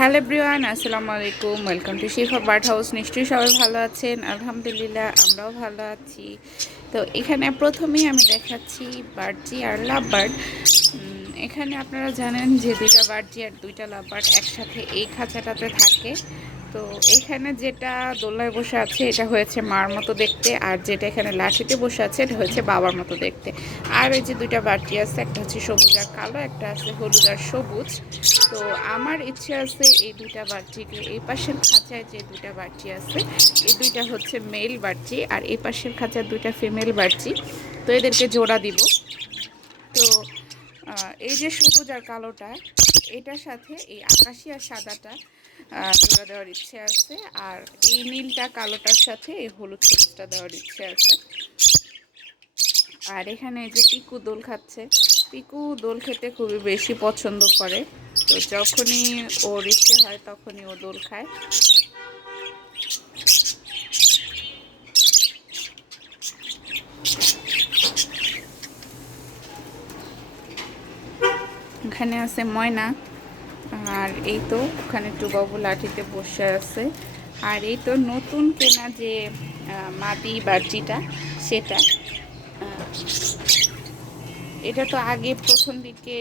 Hello ব্রিওয়ান আসসালামু আলাইকুম। Welcome to Shifa bird house নিশ্চয়ই সবাই ভালো আছেন। আলহামদুলিল্লাহ, আমরাও ভালো আছি। তো এখানে প্রথমেই আমি দেখাচ্ছি বার্ডজি আর লাভ বার্ড। এখানে আপনারা জানেন যে দুইটা বার্ডজি আর দুইটা লাভ বার্ড একসাথে এই খাঁচাটাতে থাকে। তো এখানে যেটা দোলায় বসে আছে, এটা হয়েছে মার মতো দেখতে। আর যেটা এখানে লাঠিতে বসে আছে, এটা হয়েছে বাবার মতো দেখতে। আর এই যে দুইটা বাটি আছে, একটা হচ্ছে সবুজ আর কালো, একটা আছে হলুদ আর সবুজ। তো আমার ইচ্ছে আছে এই দুইটা বাটিকে, এই পাশের খাঁচায় যে দুইটা বাটি আছে, এই দুইটা হচ্ছে মেল বাটি আর এই পাশের খাঁচার দুইটা ফিমেল বাটি। তো এদেরকে জোড়া দিব। তো এই যে সবুজ আর কালোটা, এটার সাথে এই আকাশি আর সাদাটা জোড়া দেওয়ার ইচ্ছে আছে। আর এই নীলটা কালোটার সাথে এই হলুদ সবুজটা দেওয়ার ইচ্ছে আছে। আর এখানে যে পিকু দোল খাচ্ছে। পিকু দোল খেতে খুবই বেশি পছন্দ করে। তো যখনই ওর ইচ্ছে হয়, তখনই ও দোল খায়। এখানে আছে ময়না, আর এই তো ওখানে টুবাবু লাঠিতে বসে আছে। আর এই তো নতুন কেনা যে মাদি বার্জিটা সেটা এটা তো আগে প্রথম দিকে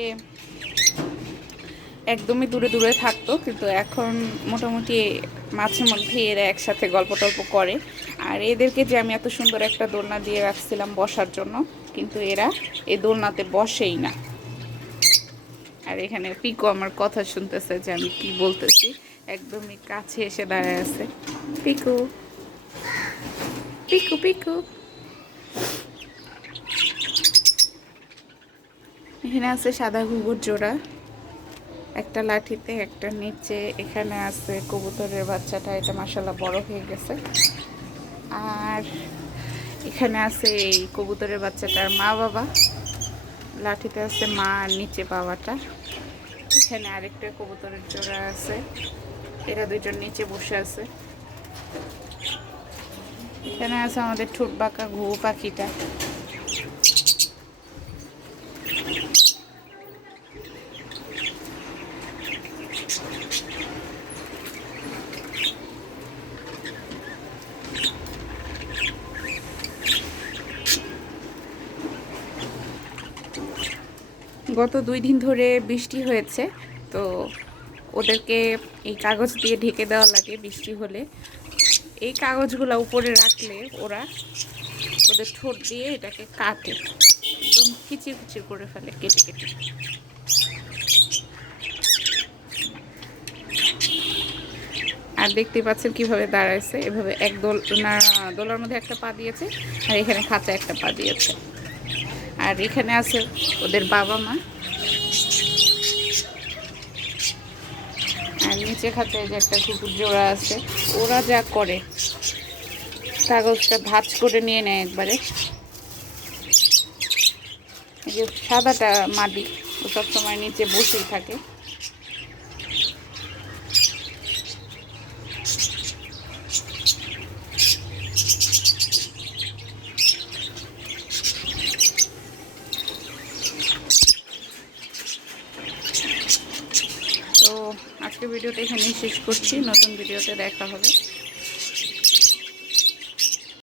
একদমই দূরে দূরে থাকতো, কিন্তু এখন মোটামুটি মাঝে মধ্যে এরা একসাথে গল্প টল্প করে। আর এদেরকে যে আমি এত সুন্দর একটা দোলনা দিয়ে রাখছিলাম বসার জন্য, কিন্তু এরা এই দোলনাতে বসেই না। আর এখানে পিকো আমার কথা শুনতেছে যে আমি কি বলতেছি। একদমই কাছে এসে দাঁড়ায় আছে। পিকু। পিকু পিকু। এখানে আছে সাদা ঘুঘুর জোড়া। একটা লাঠিতে, একটা নিচে। এখানে আছে কবুতরের বাচ্চাটা। এটা মাসাল্লাহ বড় হয়ে গেছে। আর এখানে আছে এই কবুতরের বাচ্চাটার মা বাবা লাঠিতে আছে মা আর নিচে বাবাটা। এখানে আরেকটা কবুতরের জোড়া আছে। এরা দুজন নিচে বসে আছে। এখানে আছে আমাদের ঠোঁট বাঁকা ঘুঘু পাখিটা। গত দুই দিন ধরে বৃষ্টি হয়েছে, তো ওদেরকে এই কাগজ দিয়ে ঢেকে দেওয়া লাগে বৃষ্টি হলে। এই কাগজগুলো উপরে রাখলে ওরা ওদের ঠোঁট দিয়ে এটাকে কাটে, একদম কিচির কিচির করে ফেলে কেটে কেটে। আর দেখতে পাচ্ছেন কীভাবে দাঁড়াইছে, এভাবে এক দোল না, দোলার মধ্যে একটা পা দিয়েছে, আর এখানে খাঁচা একটা পা দিয়েছে। আর এখানে আছে ওদের বাবা মা। আর নিচে খাতে যে একটা কুকুর জোড়া আছে। ওরা যা করে, কাগজটা ভাজ করে নিয়ে নেয় একবারে। যে সাদাটা মাটি, ও সবসময় নিচে বসেই থাকে। তো আজকে ভিডিওটা এখানেই শেষ করছি। নতুন ভিডিওতে দেখা হবে।